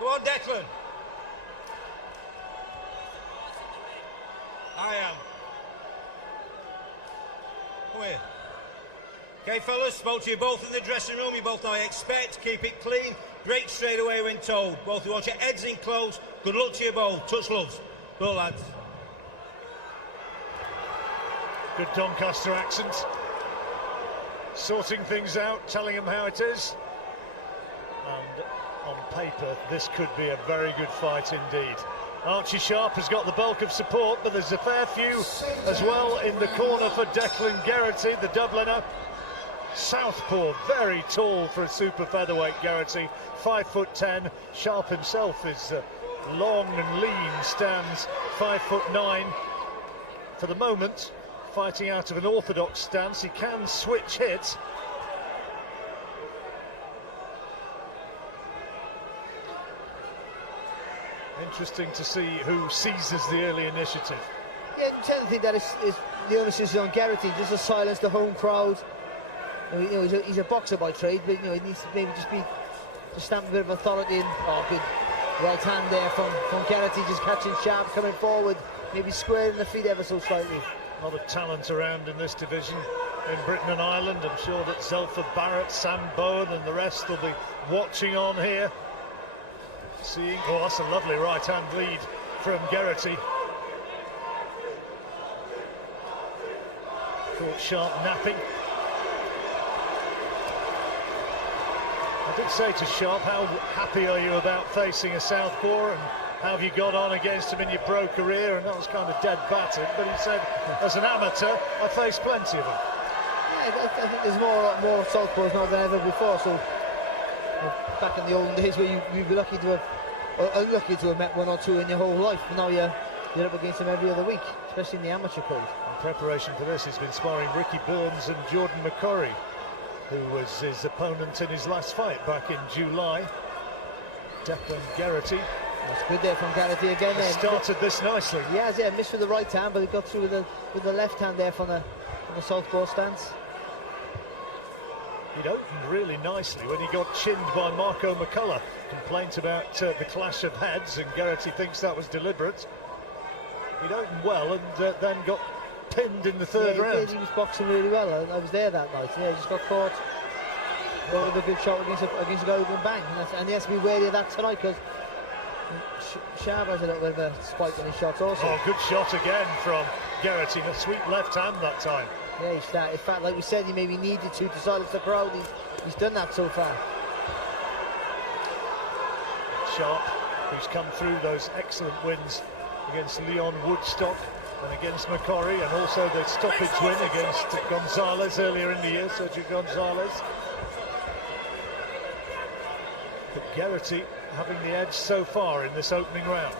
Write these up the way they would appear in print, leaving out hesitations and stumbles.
Come on, Declan. I am. Come here. Okay, fellas, spoke to you both in the dressing room. You both know I expect. Keep it clean. Break straight away when told. Both of you want your heads in close. Good luck to you both. Touch gloves. Well, lads. Good Doncaster accent. Sorting things out, telling them how it is. And on paper, this could be a very good fight indeed. Archie Sharp has got the bulk of support, but there's a fair few as well in the corner for Declan Geraghty, the Dubliner. Southpaw, very tall for a super featherweight. Geraghty, 5'10". Sharp himself is long and lean, stands 5'9". For the moment, fighting out of an orthodox stance. He can switch hits. Interesting to see who seizes the early initiative. Yeah, I tend to think that is the onus is on Geraghty, just to silence the home crowd. You know, he's a boxer by trade, but you know, he needs to maybe just stamp a bit of authority in. Oh, good right hand there from Geraghty, just catching Sharp coming forward, maybe squaring the feet ever so slightly. A lot of talent around in this division in Britain and Ireland. I'm sure that Zelfa Barrett, Sam Bowen and the rest will be watching on here. Seeing, oh, that's a lovely right-hand lead from Geraghty. Caught Sharp napping. I did say to Sharp, how happy are you about facing a southpaw, and how have you got on against him in your pro career? And that was kind of dead battered, but he said, as an amateur, I faced plenty of them. Yeah, I think there's more southpaws now than ever before, so back in the olden days where you'd be lucky to have, or unlucky to have met one or two in your whole life, but now you're up against them every other week, especially in the amateur code. In preparation for this, he's been sparring Ricky Burns and Jordan McCurry, who was his opponent in his last fight back in July. Declan Geraghty. That's good there from Geraghty again. He started this nicely. He has, yeah, missed with the right hand, but he got through with the left hand there from the southpaw stance. He'd opened really nicely when he got chinned by Marco McCullough. Complaints about the clash of heads, and Geraghty thinks that was deliberate. He'd opened well and then got pinned in the third round. He was boxing really well. I was there that night. Yeah, he just got caught with a good shot against a guy who can bang, and he has to be wary of that tonight, because Sharp has a little bit of a spike on his shots also. Oh, good shot again from Geraghty. A sweet left hand that time. Yeah, he's started. In fact, like we said, he maybe needed to silence the crowd. He's done that so far. Sharp, who's come through those excellent wins against Leon Woodstock and against McCurry, and also the stoppage win against Gonzalez earlier in the year, Sergio Gonzalez. But Geraghty having the edge so far in this opening round.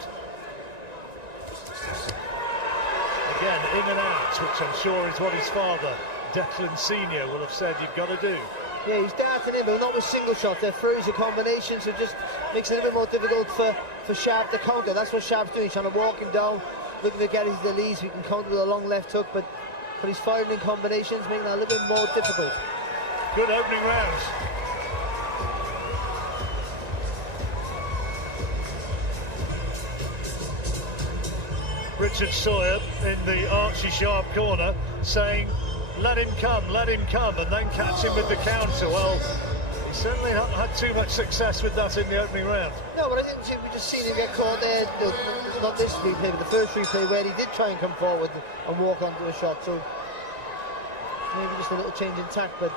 Again, in and out, which I'm sure is what his father, Declan Senior, will have said you've got to do. Yeah, he's darting in, but not with single shots. They're throws or combinations, so just makes it a little bit more difficult for Sharp to counter. That's what Sharp's doing. He's trying to walk him down, looking to get his lead so he can counter with a long left hook, but he's firing in combinations, making that a little bit more difficult. Good opening round. Richard Sawyer in the Archie Sharp corner saying, let him come, and then catch him with the counter. Well, he certainly hasn't had too much success with that in the opening round. No, but I think we just seen him get caught there, not this replay, but the first replay where he did try and come forward and walk onto a shot, so maybe just a little change in tack, but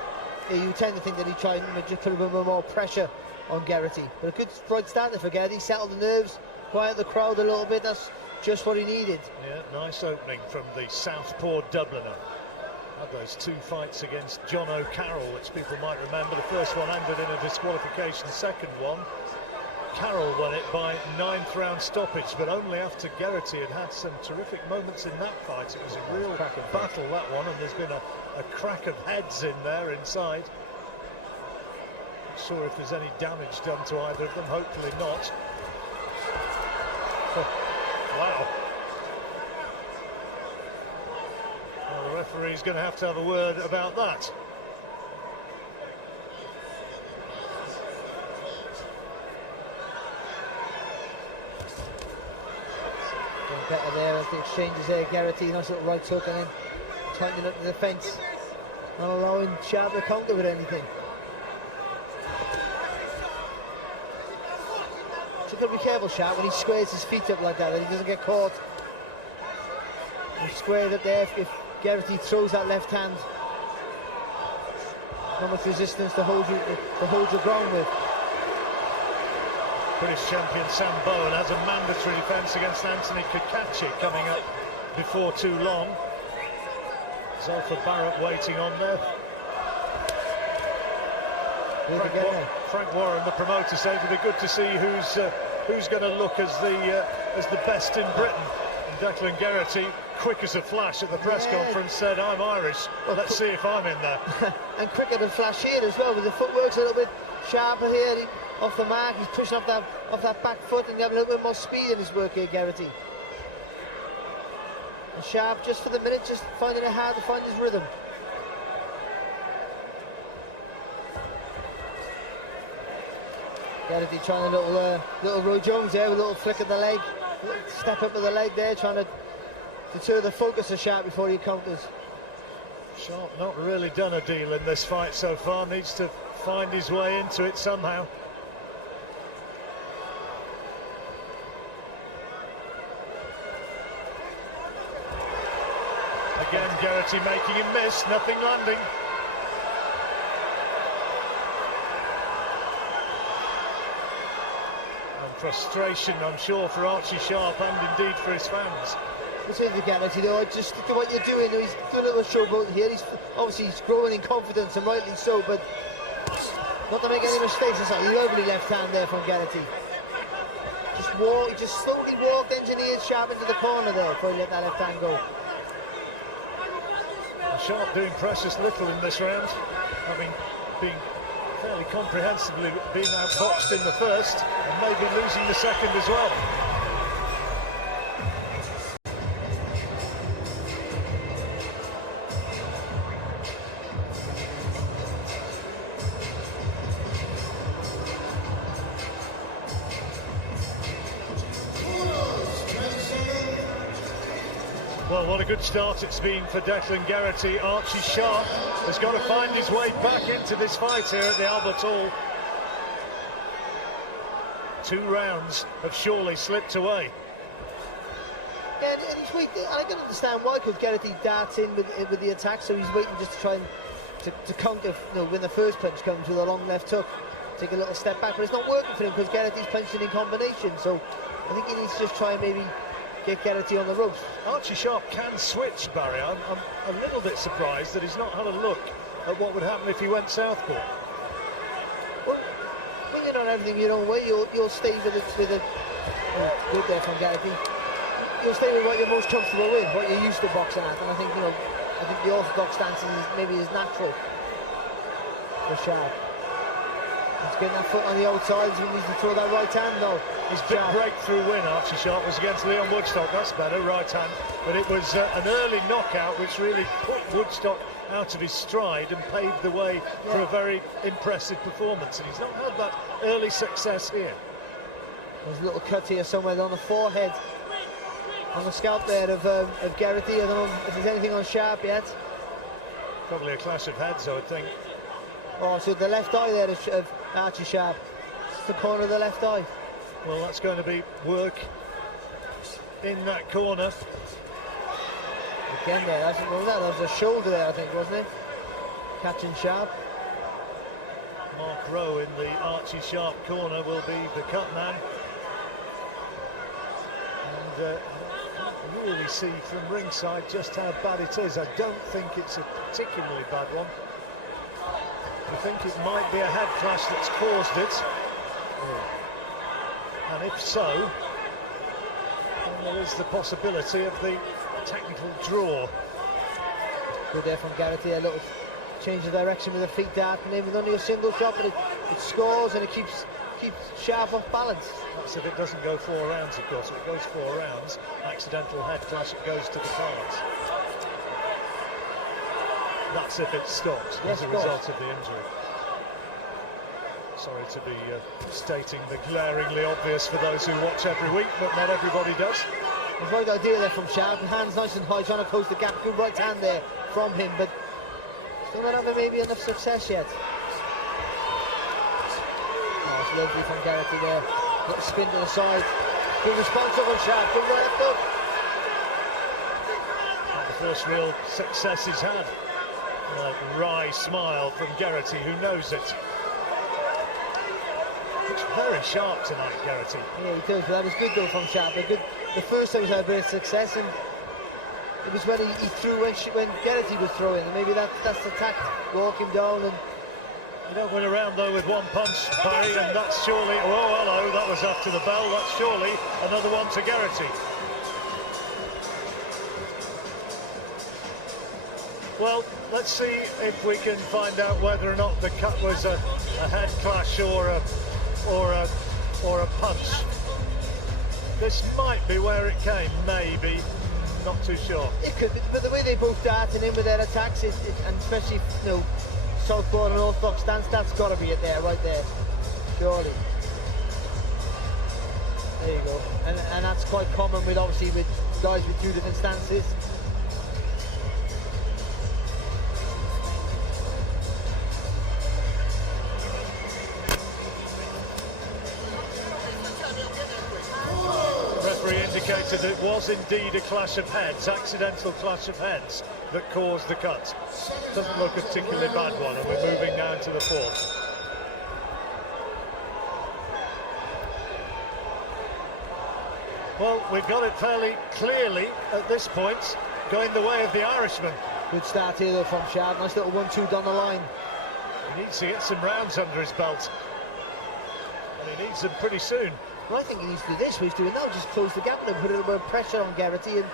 yeah, you tend to think that he tried and just put a bit more pressure on Geraghty. But a good right start there for Geraghty, settled the nerves, quiet the crowd a little bit, that's just what he needed. Yeah, nice opening from the Southpaw Dubliner. Had those two fights against John O'Carroll, which people might remember. The first one ended in a disqualification, the second one, Carroll won it by 9th round stoppage, but only after Geraghty had some terrific moments in that fight. It was a real battle, that one, and there's been a crack of heads in there inside. Not sure if there's any damage done to either of them, hopefully not. Wow. Well, the referee's going to have a word about that. better there as the exchanges there. Geraghty, nice little right hook, and then tightening up the defence, not allowing Sharp to counter with anything. So you've got to be careful, Sharp, when he squares his feet up like that he doesn't get caught. He's squared up there. If Geraghty throws that left hand, not much resistance to hold your ground with. British champion Sam Bowen has a mandatory defence against Anthony Kakachi coming up before too long. Zolfa Barrett waiting on there. Frank Warren, the promoter, said it'd be good to see who's going to look as the best in Britain. And Declan Geraghty, quick as a flash at the press conference, said, "I'm Irish. Well, let's see if I'm in there." And quicker than flash here as well, with the footwork's a little bit sharper here. Off the mark, he's pushing off that back foot and having a little bit more speed in his work here, Geraghty. And Sharp, just for the minute, just finding it hard to find his rhythm. Geraghty trying a little Roy Jones there with a little flick of the leg, a little step up with the leg there, trying to deter the focus of Sharp before he counters. Sharp not really done a deal in this fight so far, needs to find his way into it somehow. Again, Geraghty making him miss, nothing landing. And frustration, I'm sure, for Archie Sharp and indeed for his fans. Let's say to Geraghty, though, just look at what you're doing. He's doing a little showboat here. He's growing in confidence, and rightly so, but not to make any mistakes. It's like a lovely left hand there from Geraghty. He just slowly walked, engineered Sharp into the corner there before he let that left hand go. Sharp doing precious little in this round, having been fairly comprehensively being outboxed in the first and maybe losing the second as well. Well, what a good start it's been for Declan Geraghty. Archie Sharp has got to find his way back into this fight here at the Albert Hall. 2 rounds have surely slipped away. Yeah, and he's waiting. I can understand why, because Geraghty darts in with the attack, so he's waiting just to try and to counter, when the first punch comes with a long left hook, take a little step back, but it's not working for him because Geraghty's punching in combination. So I think he needs to just try and maybe get Geraghty on the ropes. Archie Sharp can switch, Barry. I'm a little bit surprised that he's not had a look at what would happen if he went southpaw. Well, when you're not everything your own way, you'll stay with it. Oh, good there from Geraghty. You'll stay with what you're most comfortable with, what you're used to boxing at. And I think the orthodox stance is natural for Sharp. He's getting that foot on the outside, so he needs to throw that right hand though. His big breakthrough win, Archie Sharp, was against Leon Woodstock. That's better, right hand. But it was an early knockout which really put Woodstock out of his stride and paved the way for a very impressive performance. And he's not had that early success here. There's a little cut here somewhere on the forehead, on the scalp there of Geraghty. I don't know if there's anything on Sharp yet. Probably a clash of heads, I would think. Oh, so the left eye there of Archie Sharp. It's the corner of the left eye. Well, that's going to be work in that corner. Again there, that was a shoulder there, I think, wasn't it? Catching Sharp. Mark Rowe in the Archie Sharp corner will be the cut man. And I can't really see from ringside just how bad it is. I don't think it's a particularly bad one. I think it might be a head clash that's caused it. And if so, then there is the possibility of the technical draw. Good there from Geraghty, a little change of direction with the feet darting in with only a single shot, but it scores and it keeps Sharp off balance. That's if it doesn't go 4 rounds, of course. If it goes 4 rounds, accidental head clash, it goes to the cards. That's if it stops as a result of the injury. Sorry to be stating the glaringly obvious for those who watch every week, but not everybody does. There's right idea there from Sharp. Hands nice and high, trying to close the gap. Good right hand there from him, but still not having maybe enough success yet. Oh, it's lovely from Geraghty there. Got a spin to the side. Good response from Sharp. Good right up. The first real success he's had. A wry smile from Geraghty, who knows it. Looks very sharp tonight, Geraghty. Yeah, he does, but that was good though from Sharp. Good. The first time he's had a bit of success, and it was when he threw when Geraghty was throwing, and maybe that's the tact, walk him down. And you don't win around though with one punch, Barry, and that's surely, oh hello, that was after the bell, that's surely another one to Geraghty. Well, let's see if we can find out whether or not the cut was a head clash or a punch. This might be where it came, maybe, not too sure. It could be, but the way they both darted in with their attacks, and especially, you know, southpaw and orthodox stance, that's got to be it there, right there, surely. There you go, and that's quite common with, obviously, with guys with 2 different stances. Indicated that it was indeed a clash of heads, accidental clash of heads, that caused the cut. Doesn't look a particularly bad one, and we're moving down to the 4th. Well, we've got it fairly clearly at this point, going the way of the Irishman. Good start here though from Sharp, nice little 1-2 down the line. He needs to get some rounds under his belt, and he needs them pretty soon. Well, I think he needs to do this, what he's doing now, just close the gap and put a little bit of pressure on Geraghty and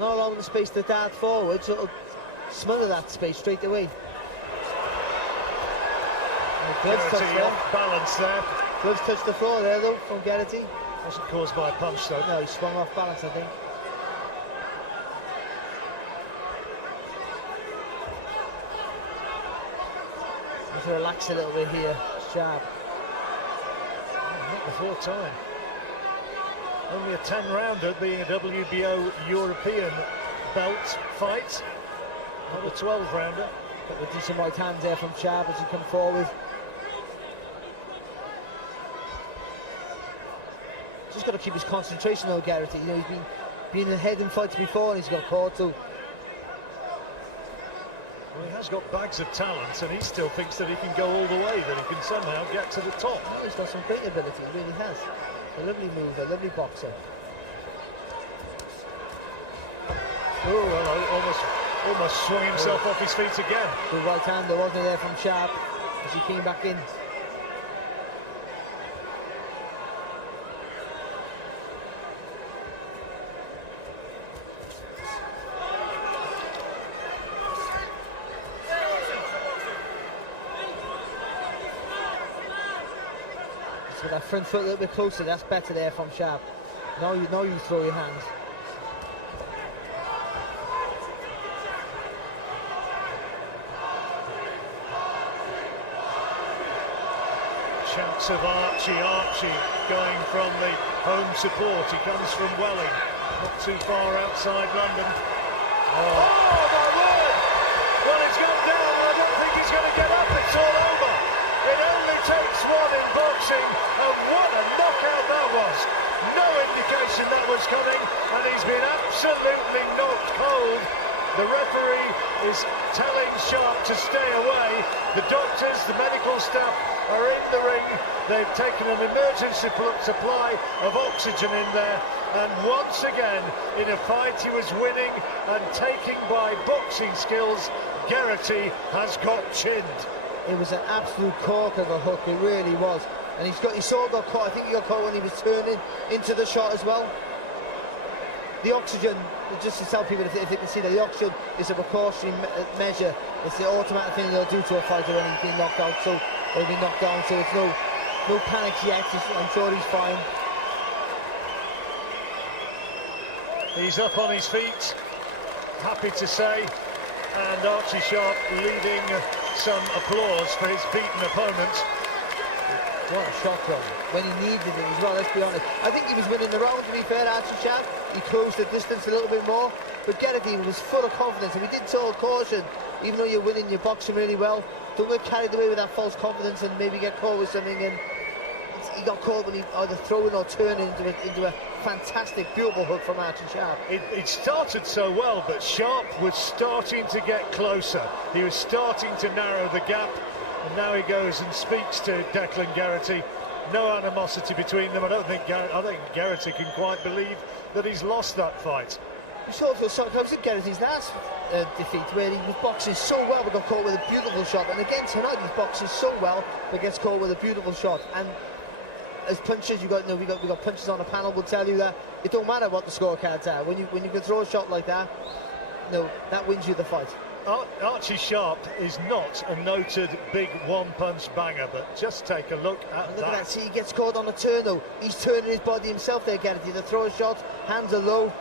not allowing the space to dart forward, so it'll smother that space straight away. Geraghty off balance there. Gloves touched the floor there though from Geraghty. Wasn't caused by a punch though. No, he swung off balance, I think. Need to relax a little bit here, Sharp. Not before time. Only a 10-rounder, being a WBO European belt fight. Not a 12-rounder. Got the decent right hands there from Sharp as he come forward. Just got to keep his concentration though, Geraghty. You know, he's been ahead in fights before and he's got caught too. Well, he has got bags of talent, and he still thinks that he can go all the way, that he can somehow get to the top. Oh, he's got some great ability, he really has. A lovely mover, a lovely boxer. Oh, hello, almost swung himself off his feet again. Good right hand there, wasn't there, from Sharp as he came back in. With that front foot a little bit closer, that's better there from Sharp. Now you throw your hands. Chance of Archie going from the home support. He comes from Welling, not too far outside London. Oh my word! Well, it's gone down, and I don't think he's going to get up. It's all over. It only takes one in boxing, and what a knockout that was. No indication that was coming, and he's been absolutely knocked cold. The referee is telling Sharp to stay away. The doctors, the medical staff are in the ring. They've taken an emergency supply of oxygen in there, and once again, in a fight he was winning and taking by boxing skills, Geraghty has got chinned. It was an absolute cork of a hook, it really was. And he sort of got caught, I think he got caught when he was turning into the shot as well. The oxygen, just to tell people if they can see that the oxygen is a precautionary measure. It's the automatic thing they'll do to a fighter when he's been knocked out, or been knocked down, so it's no panic yet. I'm sure he's fine. He's up on his feet, happy to say, and Archie Sharp leading some applause for his beaten opponent. What a shot from him, when he needed it as well, let's be honest. I think he was winning the round, to be fair, Archie Sharp. He closed the distance a little bit more, but Geraghty was full of confidence, and we did tell caution, even though you're winning, you're boxing really well, don't get carried away with that false confidence and maybe get caught with something. And he got caught when he either throwing or turning into a fantastic, beautiful hook from Archie Sharp. It started so well, but Sharp was starting to get closer. He was starting to narrow the gap, and now he goes and speaks to Declan Geraghty. No animosity between them. I think Geraghty can quite believe that he's lost that fight. We saw it sometimes in Geraghty's last defeat, where he was boxing so well but got caught with a beautiful shot, and again tonight he's boxing so well but gets caught with a beautiful shot. And as punchers, we got punchers on the panel will tell you that it don't matter what the scorecards are. When you can throw a shot like that, that wins you the fight. Archie Sharp is not a noted big one-punch banger, but just take a look at that. See, he gets caught on a turn though. He's turning his body himself there, Geraghty. The throw a shot, hands are low.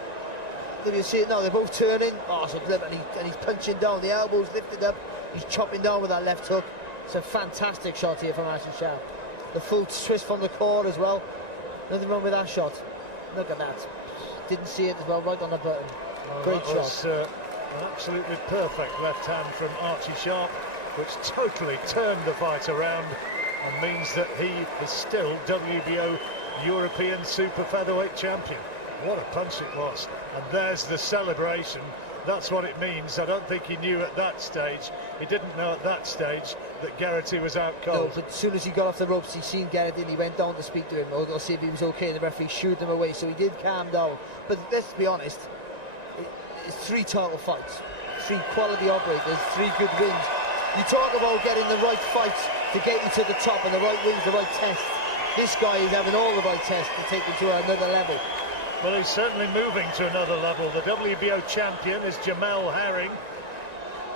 Did you see it now? They're both turning. Oh, so flip, and he's punching down. The elbows lifted up. He's chopping down with that left hook. It's a fantastic shot here from Archie Sharp. The full twist from the core as well. Nothing wrong with that shot. Look at that. Didn't see it as well, right on the button. Great shot. An absolutely perfect left hand from Archie Sharp, which totally turned the fight around and means that he is still WBO European Super Featherweight Champion. What a punch it was. And there's the celebration. That's what it means. I don't think he knew at that stage. He didn't know at that stage that Geraghty was out cold. No, but as soon as he got off the ropes, he seen Geraghty and he went down to speak to him or see if he was okay, and the referee shooed him away, so he did calm down. But let's be honest, it's 3 title fights, 3 quality operators, 3 good wins. You talk about getting the right fights to get you to the top and the right wins, the right tests. This guy is having all the right tests to take him to another level. Well, he's certainly moving to another level. The WBO champion is Jamel Herring.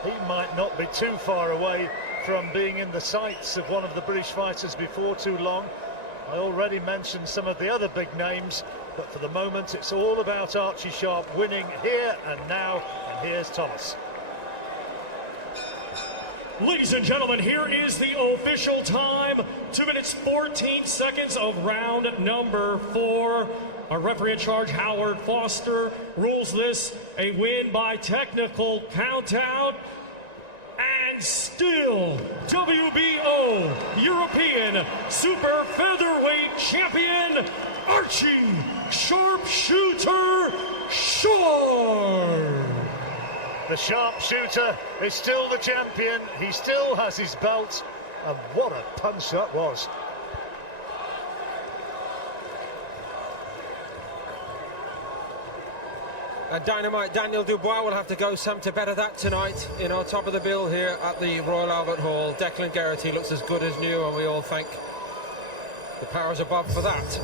He might not be too far away from being in the sights of one of the British fighters before too long. I already mentioned some of the other big names, but for the moment it's all about Archie Sharp winning here and now, and here's Thomas. Ladies and gentlemen, here is the official time. 2 minutes 14 seconds of round number 4. Our referee in charge, Howard Foster, rules this a win by technical countout. And still, WBO European Super Featherweight Champion, Archie Sharpshooter Sharp. The sharpshooter is still the champion. He still has his belt. And what a punch that was. And Dynamite Daniel Dubois will have to go some to better that tonight. In our top of the bill here at the Royal Albert Hall, Declan Geraghty looks as good as new, and we all thank the powers above for that.